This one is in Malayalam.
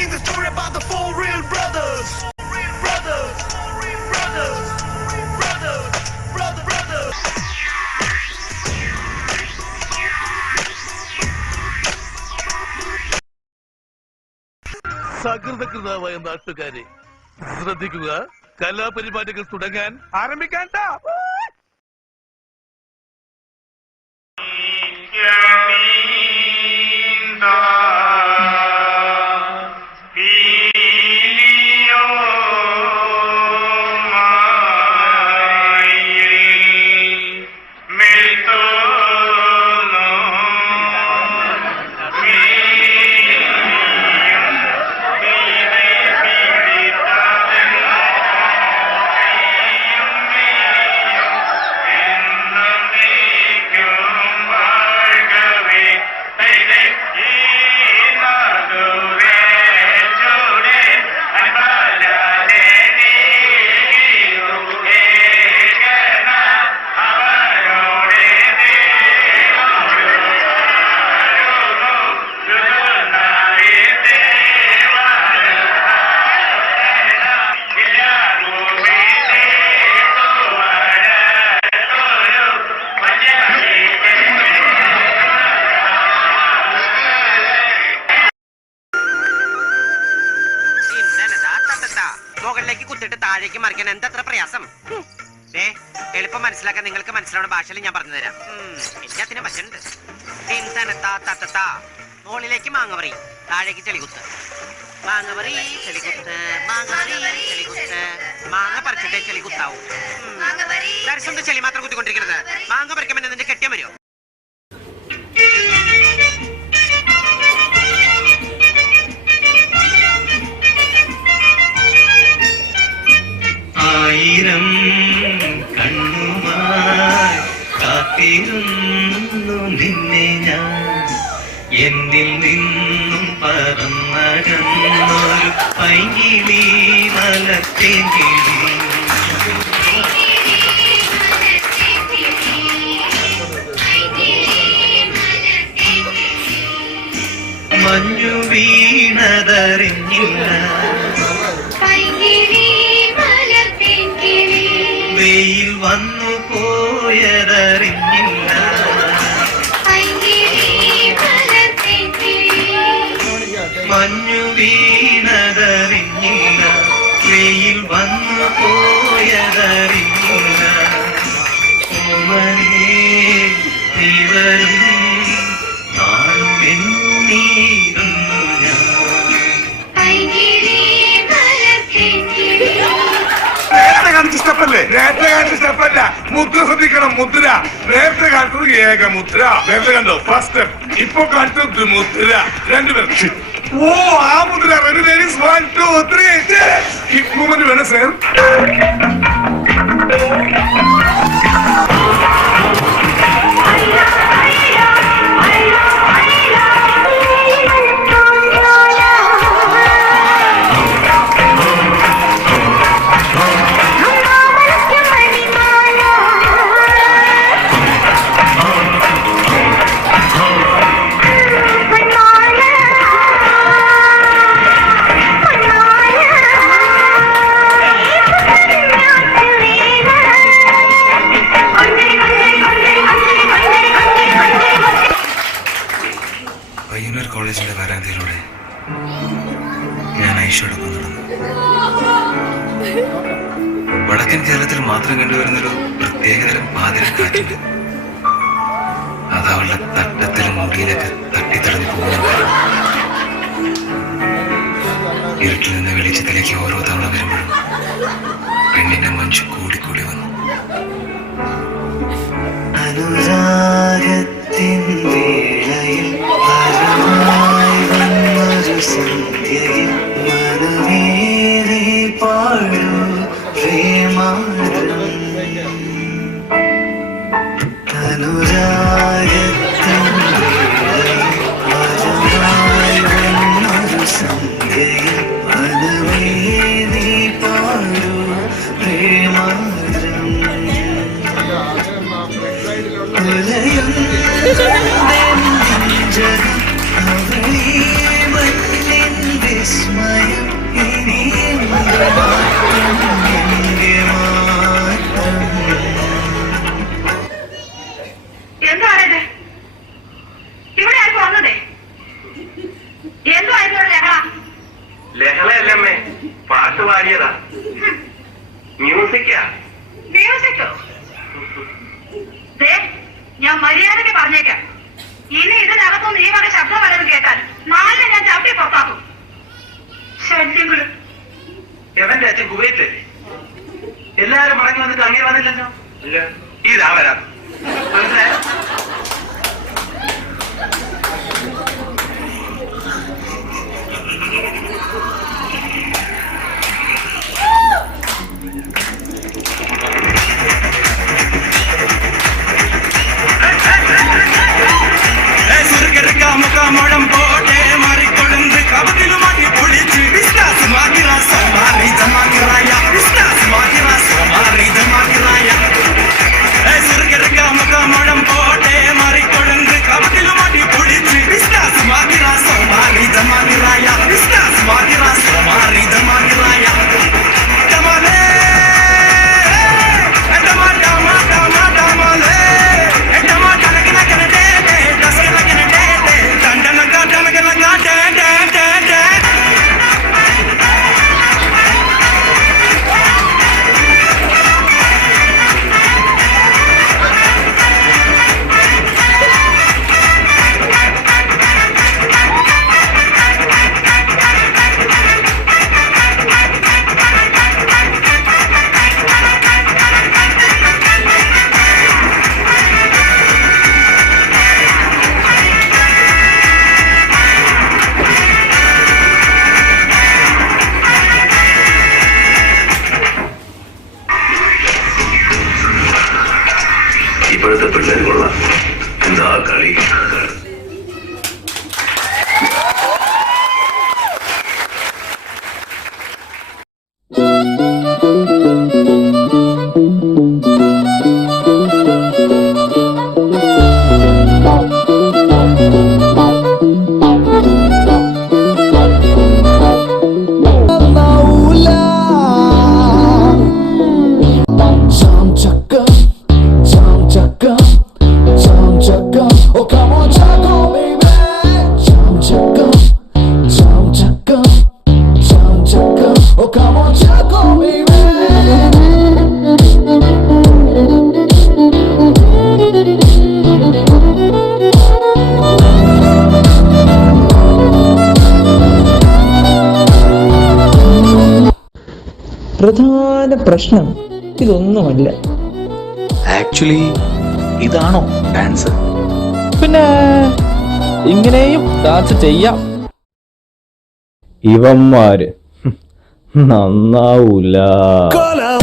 sing the story about the four real brothers. Brothers, brothers, brothers, brothers. സകൃതകൃതാവായ നാട്ടുകാരെ ശ്രദ്ധിക്കുക, കലാപരിപാടികൾ തുടങ്ങാൻ ആരംഭിക്കാൻ. മുകളിലേക്ക് കുത്തിട്ട് താഴേക്ക് മറിക്കാൻ എന്തത്ര പ്രയാസം? എളുപ്പം മനസ്സിലാക്കാൻ നിങ്ങൾക്ക് മനസ്സിലാവുന്ന ഭാഷയിൽ ഞാൻ പറഞ്ഞു തരാം. എല്ലാത്തിനും വശമുണ്ട്. മുകളിലേക്ക് മാങ്ങപറി, താഴേക്ക് ചെളികുത്ത്. മാങ്ങപറി ചെളികുത്ത്, മാങ്ങപറി ചെളികുത്ത്. മാങ്ങ പറിച്ചിട്ടേ ചെളികുത്താവും. ദർശനം ചെളി മാത്രം കുത്തിക്കൊണ്ടിരിക്കുന്നത്. മാങ്ങ പറിക്കുമ്പോൾ നിന്റെ കെട്ടിയാൻ വരുമോ? ആയിരം കണ്ണുമായി കാത്തിരുന്നു നിന്നെ ഞാൻ, എന്നിൽ നിന്നും പറന്നകന്നൊരു പൈകിളി മലത്തേങ്കിളി. മഞ്ഞു വീണതറിഞ്ഞില്ല, വെയിൽ വന്നു പോയതറിഞ്ഞില്ല. മഞ്ഞു വീണതറിഞ്ഞില്ല, വെയിൽ വന്നു പോയതറിഞ്ഞില്ല. ഓമനേ ഇവരും നാളും എന്നീരുന്നു ഞാൻ. നേരത്തെ സ്റ്റെപ്പല്ല, മുദ്ര ശ്രദ്ധിക്കണം. മുദ്ര നേരത്തെ കാണിച്ചത് ഏക മുദ്ര, നേരത്തെ കണ്ടോ ഫസ്റ്റ് സ്റ്റെപ്പ്. ഇപ്പൊ കാണിച്ചത് മുദ്ര. രണ്ടുപേരും ഓ ആ മുദ്ര. വെരി വെരി 1 2 3 ഹിപ്പ് മൂവ്മെന്റ് വേണം സാർ. കോളേജിന്റെ വരാന്തയിലൂടെ ഞാൻ ഐഷോടൊപ്പം നടന്നു. വടക്കൻ കേരളത്തിൽ മാത്രം കണ്ടുവരുന്നൊരു പ്രത്യേകതരം പാതിരക്കാറ്റുണ്ട്. അത് അവളുടെ തട്ടത്തിലും മുടിയിലൊക്കെ തട്ടിത്തടഞ്ഞു പോകുന്നതായിരുന്നു. ഇരുട്ടിൽ നിന്ന് വെളിച്ചത്തിലേക്ക് ഓരോ തവണ വരുമ്പോഴും പെണ്ണിന്റെ മഞ്ചു കൂടിക്കൂടി വന്നു. അനുരാഗത്തിൻ വേളയിൽ പരമായി വന്നൊരു സന്ധ്യയിൽ മനമേറി പാടൂ പ്രേമാദ്രം. അനുരാഗത്തിൻ വേളയിൽ പരമായി വന്നൊരു സന്ധ്യയിൽ മനമേറി പാടൂ പ്രേമാദ്രം. അവളീ മണ്ണിന്റെ വിസ്മയം ഇനി എന്റെ മാറ്റം എന്റെ മാറ്റം. എന്താണിത്? ഇവിടെ ആർക്കും വന്നതേ? എന്തുവായിരുന്നു ലഹള? ലഹളയല്ലമ്മേ, പാട്ട് പാടിയതാ. മ്യൂസിക്കാ. മ്യൂസിക്കോ? ദേ, ഞാൻ മര്യാദയ്ക്ക് പറഞ്ഞേക്കാം. ഇനി ഇതിനകത്തൊന്നും ഈ വക ശബ്ദം വല്ലതും കേട്ടാൽ നാളെ ഞാൻ ചവിട്ടി പുറത്താക്കും. ശല്യങ്ങള്. എവന്റെ അച്ഛൻ കുവൈറ്റ് എല്ലാരും മടങ്ങി വന്നിട്ട് അങ്ങനെ വന്നില്ലല്ലോ. ഇല്ല, ഇതാ വരാം. മനസ്സിലായോ? മുഖമോടം പോട്ടെ മാറിക്കൊടുന്ന് കവത്തിലുമാക്കി പൊളിച്ച് ബിസ്നസ് മാക്കിറ സോമാറി ജമാക്കിറായ ബിസ്നസ് മാക്കിറ സോമാറി ജമാക്കിറായ സുർഗരക്ക മുഖമോടം പോട്ടെ മാറിക്കൊടുന്ന് കവത്തിലുമാക്കി പൊളിച്ച് ബിസ്നസ് മാക്കിറ സോമാറി ജമാക്കിറായ ബിസ്നസ് മാക്കിറ സോമാറി ജമാക്കിറായ തമലേ ഇപ്പോഴത്തെ പിള്ളേർ കൊള്ളാം. എന്താ കളി? Oh, come on, Chaco, baby. Chum Chaco, Chum Chaco, Chum Chaco. Oh, come on, Chaco, baby. പ്രധാന പ്രശ്നം ഇതൊന്നുമല്ല. ആക്ച്വലി ഇതാണോ ഡാൻസ്? പിന്നെ ഇങ്ങനെയും ഡാൻസ് ചെയ്യാം. ഇവന്മാര് നന്നാവൂല. Color